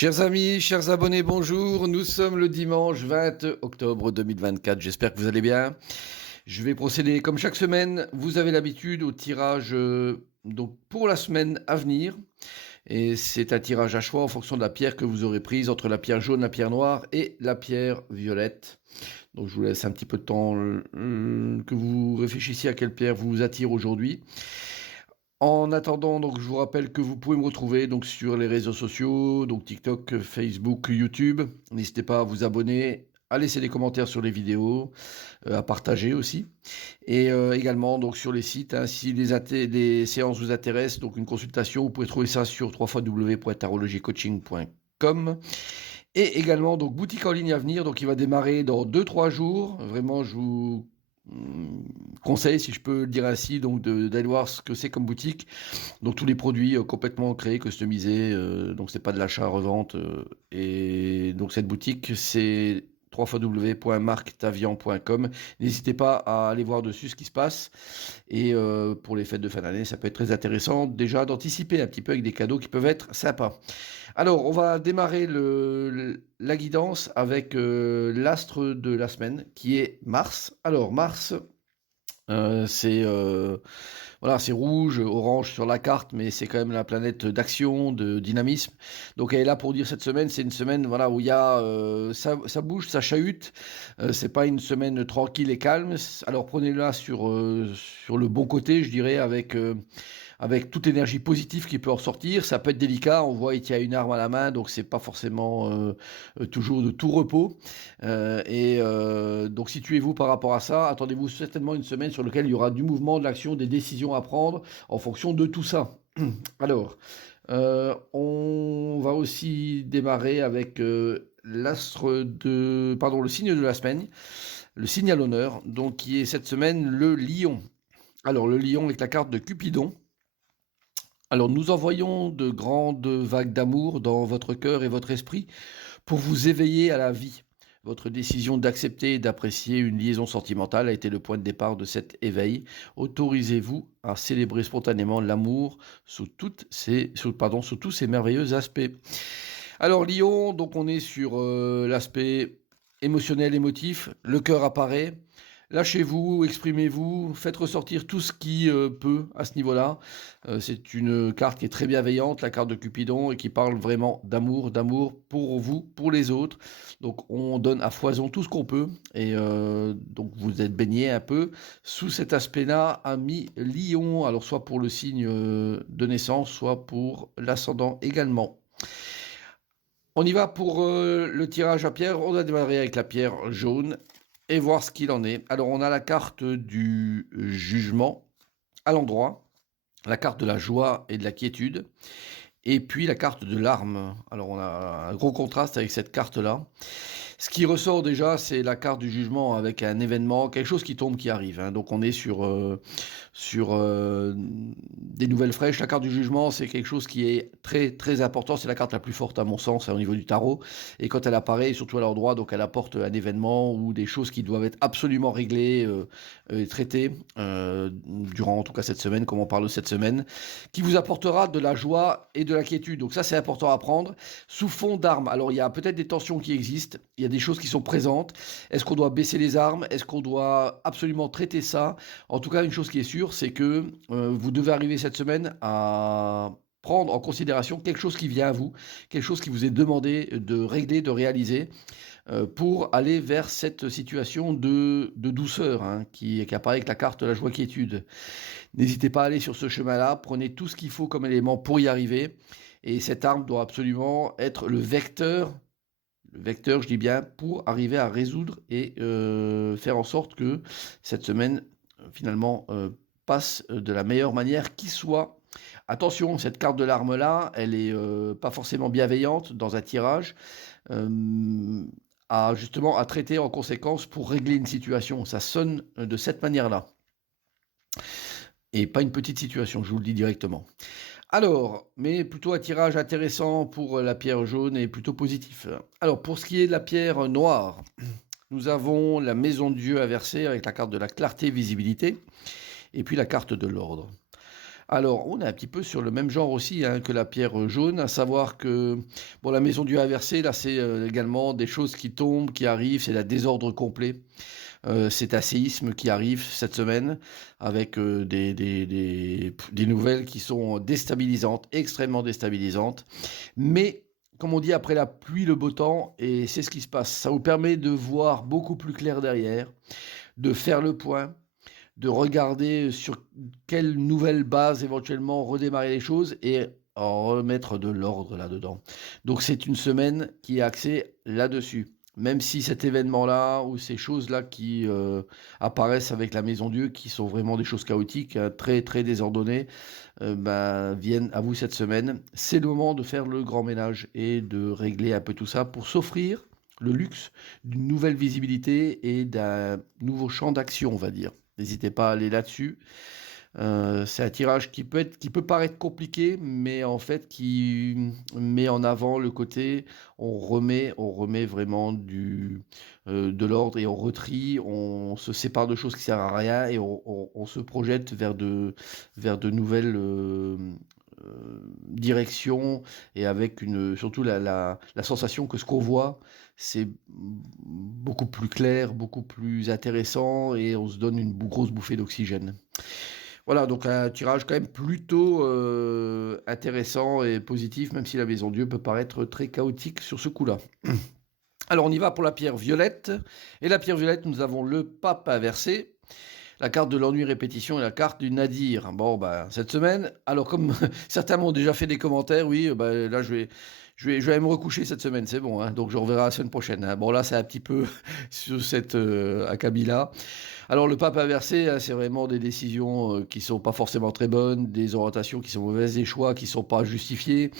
Chers amis, chers abonnés, bonjour. Nous sommes le dimanche 20 octobre 2024. J'espère que vous allez bien. Je vais procéder comme chaque semaine. Vous avez l'habitude au tirage donc pour la semaine à venir. Et c'est un tirage à choix en fonction de la pierre que vous aurez prise entre la pierre jaune, la pierre noire et la pierre violette. Donc je vous laisse un petit peu de temps que vous réfléchissiez à quelle pierre vous attire aujourd'hui. En attendant, donc je vous rappelle que vous pouvez me retrouver donc sur les réseaux sociaux, donc TikTok, Facebook, YouTube. N'hésitez pas à vous abonner, à laisser des commentaires sur les vidéos, à partager aussi. Et également donc sur les sites, hein, si les séances vous intéressent, donc une consultation, vous pouvez trouver ça sur www.tarologiecoaching.com. Et également donc boutique en ligne à venir, donc il va démarrer dans 2-3 jours. Vraiment, je vous conseille, si je peux le dire ainsi, donc d'aller voir ce que c'est comme boutique. Donc tous les produits complètement créés, customisés, donc c'est pas de l'achat-revente. Et donc cette boutique, c'est www.marctavian.com. N'hésitez pas à aller voir dessus ce qui se passe. Et pour les fêtes de fin d'année, ça peut être très intéressant déjà d'anticiper un petit peu avec des cadeaux qui peuvent être sympas. Alors, on va démarrer la guidance avec l'astre de la semaine qui est Mars. Alors, Mars, c'est voilà, c'est rouge, orange sur la carte, mais c'est quand même la planète d'action, de dynamisme. Donc elle est là pour dire cette semaine, c'est une semaine voilà où il y a ça bouge, ça chahute. C'est pas une semaine tranquille et calme. Alors prenez-la sur le bon côté, je dirais, avec toute l'énergie positive qui peut en ressortir. Ça peut être délicat, on voit il tient une arme à la main, donc c'est pas forcément toujours de tout repos. Donc situez-vous par rapport à ça. Attendez-vous certainement une semaine sur laquelle il y aura du mouvement, de l'action, des décisions à prendre en fonction de tout ça. Alors, on va aussi démarrer avec le signe de la semaine, le signe à l'honneur, donc qui est cette semaine le lion. Alors le lion avec la carte de Cupidon. Alors nous envoyons de grandes vagues d'amour dans votre cœur et votre esprit pour vous éveiller à la vie. Votre décision d'accepter et d'apprécier une liaison sentimentale a été le point de départ de cet éveil. Autorisez-vous à célébrer spontanément l'amour sous tous ses merveilleux aspects. Alors Lion, donc on est sur l'aspect émotionnel, émotif, le cœur apparaît. Lâchez-vous, exprimez-vous, faites ressortir tout ce qui peut à ce niveau-là. C'est une carte qui est très bienveillante, la carte de Cupidon, et qui parle vraiment d'amour pour vous, pour les autres. Donc on donne à foison tout ce qu'on peut, et donc vous êtes baigné un peu sous cet aspect-là, ami Lion, alors soit pour le signe de naissance, soit pour l'ascendant également. On y va pour le tirage à pierre. On va démarrer avec la pierre jaune et voir ce qu'il en est. Alors on a la carte du jugement à l'endroit, la carte de la joie et de la quiétude, et puis la carte de l'arme. Alors on a un gros contraste avec cette carte-là. Ce qui ressort déjà, c'est la carte du jugement avec un événement, quelque chose qui tombe, qui arrive. Hein. Donc on est sur des nouvelles fraîches. La carte du jugement, c'est quelque chose qui est très très important. C'est la carte la plus forte à mon sens au niveau du tarot. Et quand elle apparaît, surtout à l'endroit, donc elle apporte un événement ou des choses qui doivent être absolument réglées et traitées durant en tout cas cette semaine, comme on parle de cette semaine, qui vous apportera de la joie et de la quiétude. Donc ça, c'est important à prendre. Sous fond d'armes, alors il y a peut-être des tensions qui existent, il y a des choses qui sont présentes. Est-ce qu'on doit baisser les armes? Est-ce qu'on doit absolument traiter ça? En tout cas, une chose qui est sûre, c'est que vous devez arriver cette semaine à prendre en considération quelque chose qui vient à vous, quelque chose qui vous est demandé de régler, de réaliser, pour aller vers cette situation de douceur hein, qui apparaît avec la carte de la joie-quiétude. N'hésitez pas à aller sur ce chemin-là, prenez tout ce qu'il faut comme élément pour y arriver, et cette arme doit absolument être le vecteur, je dis bien, pour arriver à résoudre et faire en sorte que cette semaine, finalement, passe de la meilleure manière qui soit. Attention, cette carte de l'arme-là, elle est pas forcément bienveillante dans un tirage, justement à traiter en conséquence pour régler une situation. Ça sonne de cette manière-là. Et pas une petite situation, je vous le dis directement. Alors, mais plutôt un tirage intéressant pour la pierre jaune et plutôt positif. Alors, pour ce qui est de la pierre noire, nous avons la maison de Dieu inversée avec la carte de la clarté, visibilité, et puis la carte de l'ordre. Alors, on est un petit peu sur le même genre aussi hein, que la pierre jaune, à savoir que bon, la maison Dieu inversée, là, c'est également des choses qui tombent, qui arrivent, c'est la désordre complet. C'est un séisme qui arrive cette semaine avec des nouvelles qui sont déstabilisantes, extrêmement déstabilisantes. Mais comme on dit, après la pluie, le beau temps, et c'est ce qui se passe. Ça vous permet de voir beaucoup plus clair derrière, de faire le point, de regarder sur quelle nouvelle base éventuellement redémarrer les choses et remettre de l'ordre là-dedans. Donc c'est une semaine qui est axée là-dessus. Même si cet événement-là ou ces choses-là qui apparaissent avec la Maison Dieu, qui sont vraiment des choses chaotiques, très très désordonnées, viennent à vous cette semaine, c'est le moment de faire le grand ménage et de régler un peu tout ça pour s'offrir le luxe d'une nouvelle visibilité et d'un nouveau champ d'action, on va dire. N'hésitez pas à aller là-dessus. C'est un tirage qui peut paraître compliqué, mais en fait qui met en avant le côté on remet vraiment de l'ordre et on retrie, on se sépare de choses qui servent à rien et on se projette vers de nouvelles directions et avec surtout la sensation que ce qu'on voit c'est beaucoup plus clair, beaucoup plus intéressant et on se donne une grosse bouffée d'oxygène. Voilà, donc un tirage quand même plutôt intéressant et positif, même si la Maison Dieu peut paraître très chaotique sur ce coup-là. Alors on y va pour la pierre violette. Et la pierre violette, nous avons le pape inversé, la carte de l'ennui répétition et la carte du nadir. Bon, cette semaine, alors comme certains m'ont déjà fait des commentaires, oui, là je vais aller me recoucher cette semaine, c'est bon, hein, donc je reverrai la semaine prochaine. Hein. Bon là c'est un petit peu sur cette acabit-là. Alors le pape inversé, hein, c'est vraiment des décisions qui sont pas forcément très bonnes, des orientations qui sont mauvaises, des choix qui sont pas justifiés.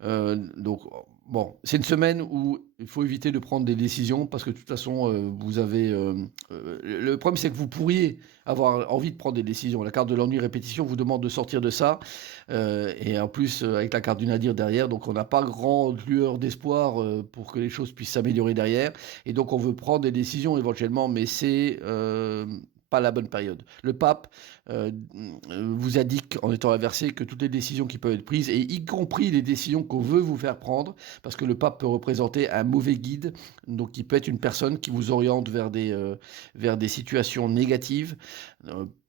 Donc bon, c'est une semaine où il faut éviter de prendre des décisions parce que de toute façon, vous avez... le problème, c'est que vous pourriez avoir envie de prendre des décisions. La carte de l'ennui répétition vous demande de sortir de ça. Et en plus, avec la carte du nadir derrière, donc on n'a pas grande lueur d'espoir pour que les choses puissent s'améliorer derrière. Et donc on veut prendre des décisions éventuellement, mais c'est pas la bonne période. Le pape vous indique en étant inversé que toutes les décisions qui peuvent être prises, et y compris les décisions qu'on veut vous faire prendre, parce que le pape peut représenter un mauvais guide, donc il peut être une personne qui vous oriente vers des situations négatives,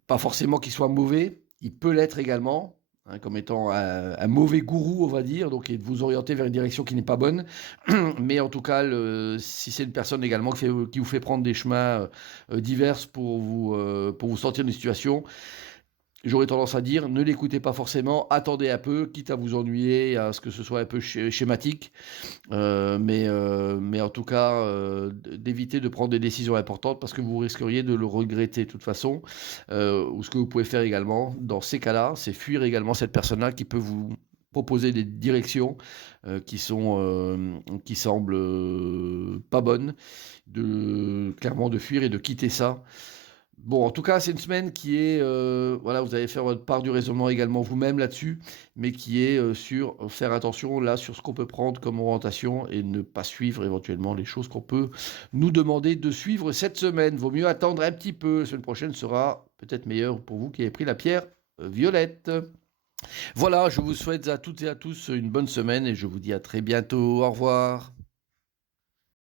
pas forcément qu'il soit mauvais, il peut l'être également, hein, comme étant un mauvais gourou, on va dire, donc et de vous orienter vers une direction qui n'est pas bonne. Mais en tout cas, si c'est une personne également qui vous fait prendre des chemins divers pour vous sortir d'une situation, j'aurais tendance à dire, ne l'écoutez pas forcément, attendez un peu, quitte à vous ennuyer, à ce que ce soit un peu schématique, mais en tout cas, d'éviter de prendre des décisions importantes parce que vous risqueriez de le regretter de toute façon. Ou ce que vous pouvez faire également, dans ces cas-là, c'est fuir également cette personne-là qui peut vous proposer des directions qui semblent pas bonnes, clairement de fuir et de quitter ça. Bon, en tout cas, c'est une semaine qui est, voilà, vous allez faire votre part du raisonnement également vous-même là-dessus, mais qui est sur faire attention là sur ce qu'on peut prendre comme orientation et ne pas suivre éventuellement les choses qu'on peut nous demander de suivre cette semaine. Vaut mieux attendre un petit peu. La semaine prochaine sera peut-être meilleure pour vous qui avez pris la pierre violette. Voilà, je vous souhaite à toutes et à tous une bonne semaine et je vous dis à très bientôt. Au revoir.